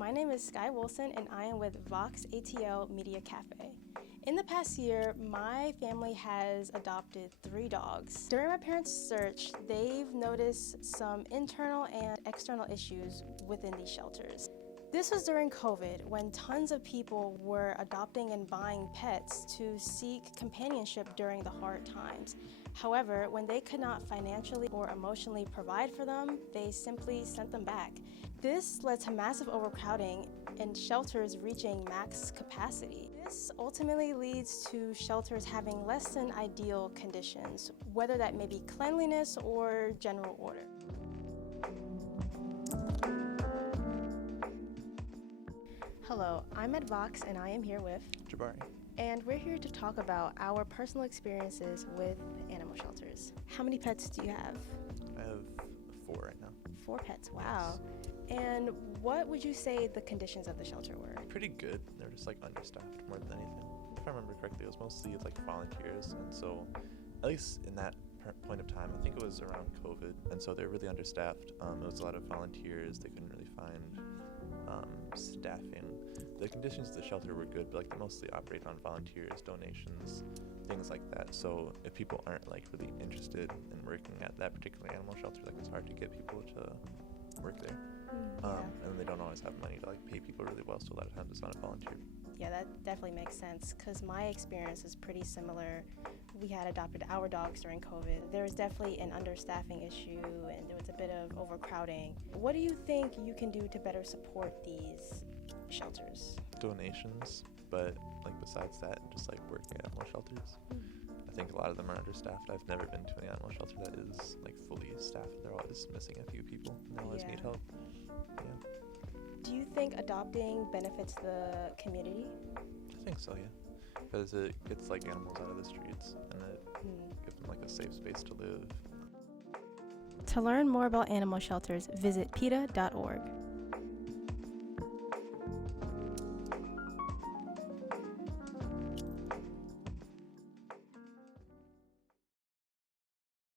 My name is Skye Wilson and I am with Vox ATL Media Cafe. In the past year, my family has adopted 3 dogs. During my parents' search, they've noticed some internal and external issues within these shelters. This was during COVID, when tons of people were adopting and buying pets to seek companionship during the hard times. However, when they could not financially or emotionally provide for them, they simply sent them back. This led to massive overcrowding and shelters reaching max capacity. This ultimately leads to shelters having less than ideal conditions, whether that may be cleanliness or general order. Hello, I'm at Vox and I am here with Jabari. And we're here to talk about our personal experiences with animal shelters. How many pets do you have? I have 4 right now. 4 pets, wow. And what would you say the conditions of the shelter were? Pretty good. They're just understaffed more than anything. If I remember correctly, it was mostly volunteers, and so at least in that point of time, I think it was around COVID, and so they're really understaffed. It was a lot of volunteers. They couldn't really find staffing. The conditions of the shelter were good, but they mostly operate on volunteers, donations, things like that. So if people aren't really interested in working at that particular animal shelter, it's hard to get people to work there. And they don't always have money to pay people really well, so a lot of times it's on a volunteer. Yeah, that definitely makes sense, because my experience is pretty similar. We had adopted our dogs during COVID. There was definitely an understaffing issue and there was a bit of overcrowding. What do you think you can do to better support these shelters? Donations, but besides that, just working at animal shelters. I think a lot of them are understaffed. I've never been to an animal shelter that is fully staffed. They're always missing a few people. They always need help. Yeah. Do you think adopting benefits the community? I think so, yeah. Because it gets animals out of the streets and it gives them a safe space to live. To learn more about animal shelters, visit PETA.org.